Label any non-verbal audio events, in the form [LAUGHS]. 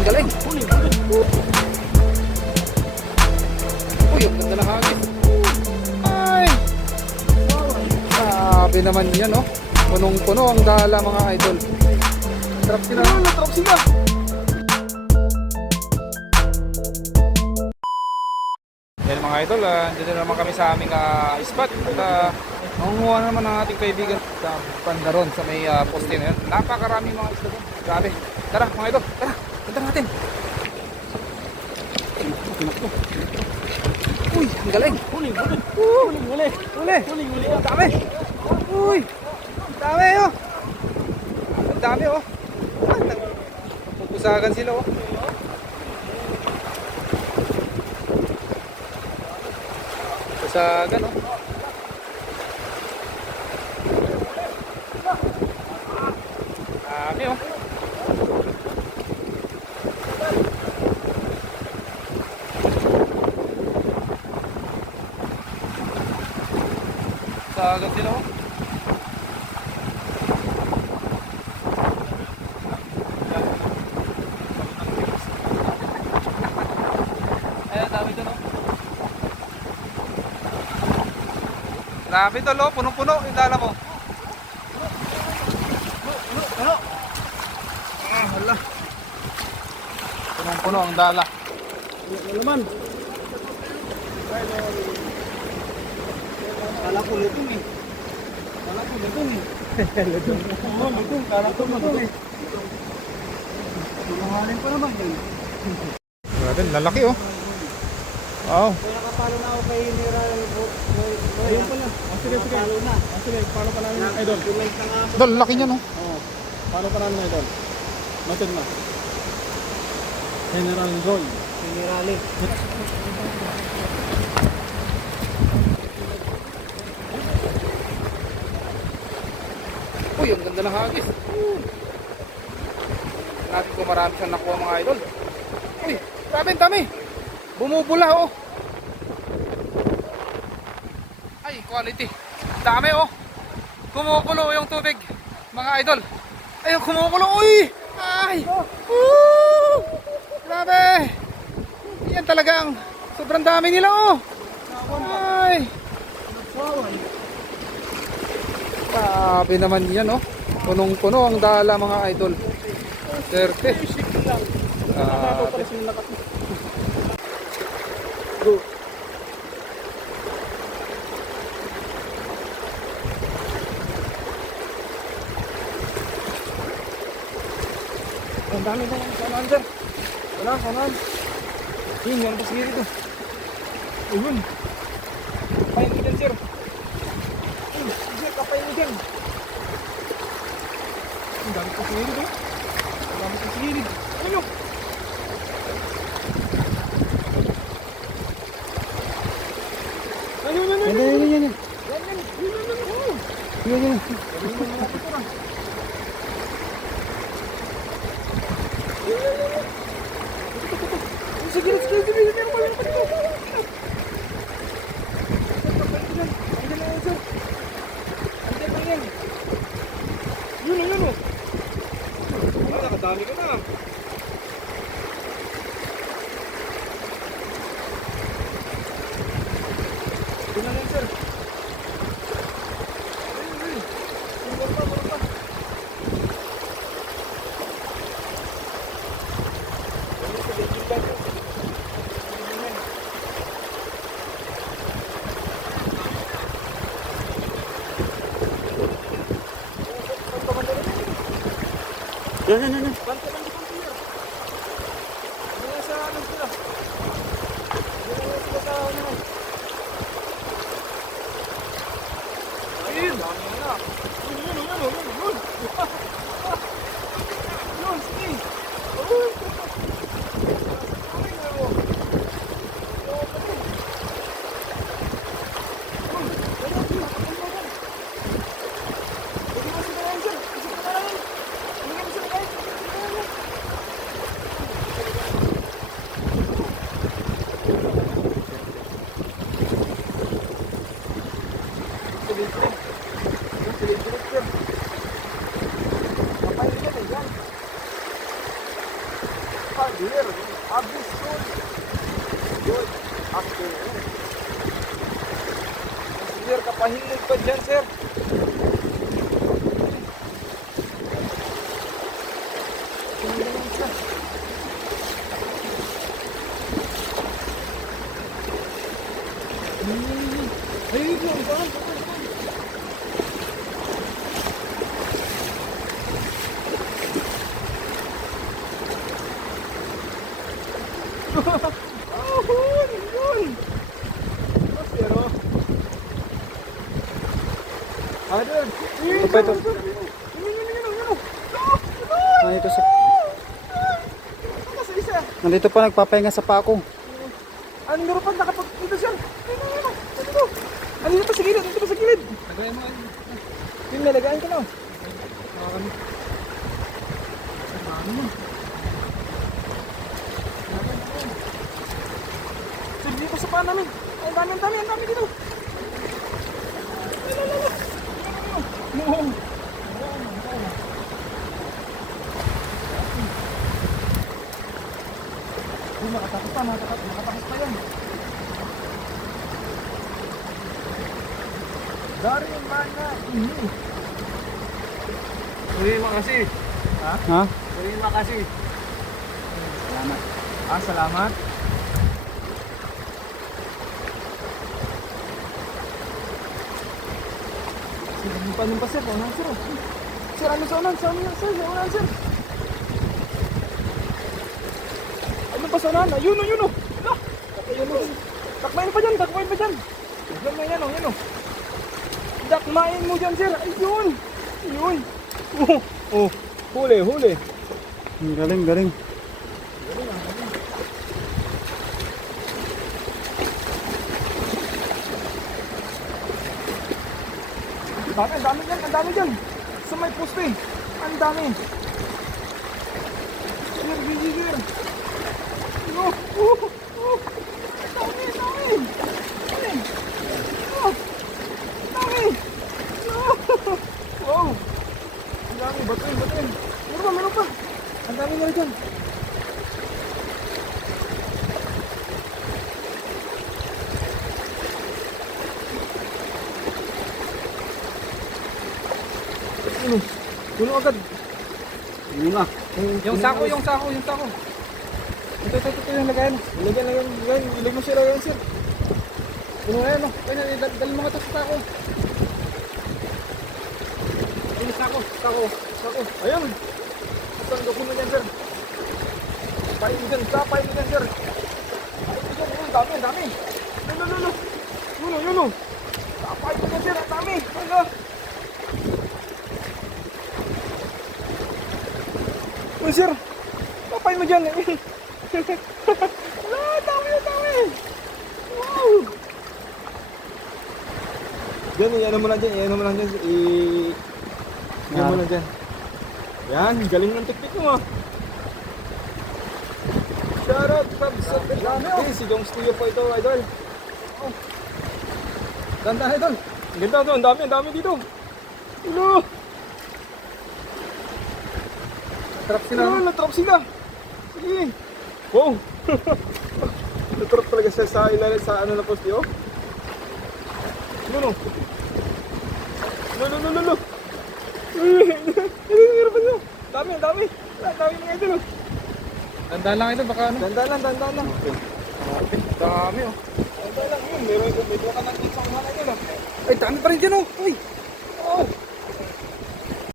ang galing. Uy, ang ganda ng hagis. Ay! Sabi naman yan, oh. Punong-puno ang dala mga idol. Sarap sila. Sarap sila. Yan mga idol, uh, dito naman kami sa aming ah, spot. At uh, nangunguha naman ng ating kaibigan sa Pandaron sa may uh, poste na yun. Napakarami mga isda doon. Grabe. Tara mga idol, tara. Punta natin. Uy, ang galing. Huli, huli. Huli, huli. Huli. Huli, huli. Ang dami. Uy, ang dami oh. Ang dami oh. Pupusagan sila oh. Pupusagan oh. Dami oh. Pupusagan sila oh. Ayan, dami doon oh. Grabe to lo, punong-puno yung dala mo. Puno, puno. Ah, hala. Punong-puno ang dala. Ano naman? Kala ko lutong eh. Lutong. Oo, lutong. Kala ko lutong eh. Tumahalin pa naman yun. Grabe, lalaki oh. Wow. Kaya nakapalo na ako kay Miral Ayun pala. Oh, sige, sige. Nakapalo na. Oh, sige, follow pa namin idol. Comment na nga ako. Dol, laki niya no. Oo. Follow pa namin idol. Noted na. General Roy. Generali. Uy, ang ganda ng hagis. Natin kung marami siyang nakuha mga idol. Uy, grabe ang dami. Bumubula oh. Ay, quality. Dami oh. Kumukulo yung tubig. Mga idol. Ay, kumukulo. Uy! Ay! Woo! Grabe! Yan talagang sobrang dami nila oh. Ay! Grabe naman yan, oh. Punong-puno ang dala mga idol. Serte. Grabe. Go. Ang dami na yung kanan dyan. Wala, kanan. Yun, meron pa sige dito. Ayun. Kapain mo dyan, sir. Ayun, sir, kapain mo dyan. Ang dami pa sige dito. Ang dami pa sige dito. Ano nyo? Ayun, ayun, ayun. Yan, yan, yan, yan. Yan, yan. Yun. Yan, yan. Sige, sige, sige, sige, meron pa, meron pa dito. Andyan na yun, sir. Andyan na yan. Yun, yun, oh. Nakadami ka na. Yun na yan, sir. Ayun, ayun. Meron pa, meron pa. Ayun, sa gilid lang, sir. Ayun, yan. Yan, yan, yan, peligro. Yung peligro yan eh, yan. Padir, abis yun. Yun, after yun. Sir, pa dyan. Ahon! Yun! Pero... Ano? Ito pa ito. Nandito sa... Nandito pa nagpapahinga sa pako. Ano meron pa nakapag dito siya? Ano ano? Ano dito? Ano dito pa sa gilid? Dito pa sa gilid? Lagayan mo. Yung nalagayan ko na. Sir, dito sa paa namin. Ang dami, ang dami, ang dami dito. Uy, makatakas pa, makatakas, makatakas pa yan. Dari mana ini? Terima kasih. Ha? Terima kasih. Selamat. Ah, selamat. Hindi pa sir. Unahan sir. Sir, ano sa unahan? Sa unahan sir. Sa unahan sir. Ano pa sa unahan? Ayun o, yun o. Ala. Ayun o. Takmain pa dyan, takmain pa dyan. Tignan mo yan o, yan o. Dakmain mo dyan sir. Ayun. Ayun. Oh, oh. Huli, huli. Galing, galing. Dami, ang dami dyan, ang dami dyan. Sa may poste. Ang dami. Sir, busy sir. Oh, oh, oh. Ang dami, ang dami. Oh, ang dami. Oh, wow. Ang dami, batuin. Meron pa, meron pa. Ang dami na dyan. Ano? Puno agad. Yun na. Yung sako, yung sako, yung sako. Ito, ito, ito, ito yung lagayan. Ilagyan lang yung lagayan. Ilag mo siya lagayan, sir. Na yan, no? Kaya, dal dal mga ito sa sako. Ayun, sako, sako, sako. Ayun. Isang dokumen yan, sir. Pain mo dyan, kapay mo dyan, sir. Pain mo dyan, yun, dami, dami. Yun, yun, yun, yun. Yun, yun, yun. Kapay mo dyan, sir, ang dami. Ayun, Oh, sir. Kapay mo dyan. Wala, dami, dami. Wow. Diyan, iyan mo lang dyan, iyan mo lang dyan. I... Iyan mo lang dyan. Yan, galing ng tiktik mo ah. Shoutout from sa Hey, si Jong Studio po ito, idol. Oh. Ganda, idol. Ang Ganda to, ang dami, ang dami dito. Hello. Trap Sila, no? natrap sila. Sige. Wow. [LAUGHS] natrap talaga siya sa ilalim sa ano na poste, oh. Ano, no? No, no, no, no, Ano yung hirapan nyo? Dami, dami. Dami mga ito, no? Tandaan lang ito, baka ano. Danda lang, danda lang. Dami, oh. Danda lang, yun. Meron ito, may duwa ka lang dito sa kumana nyo, no? Ay, dami pa rin dyan, oh. Uy.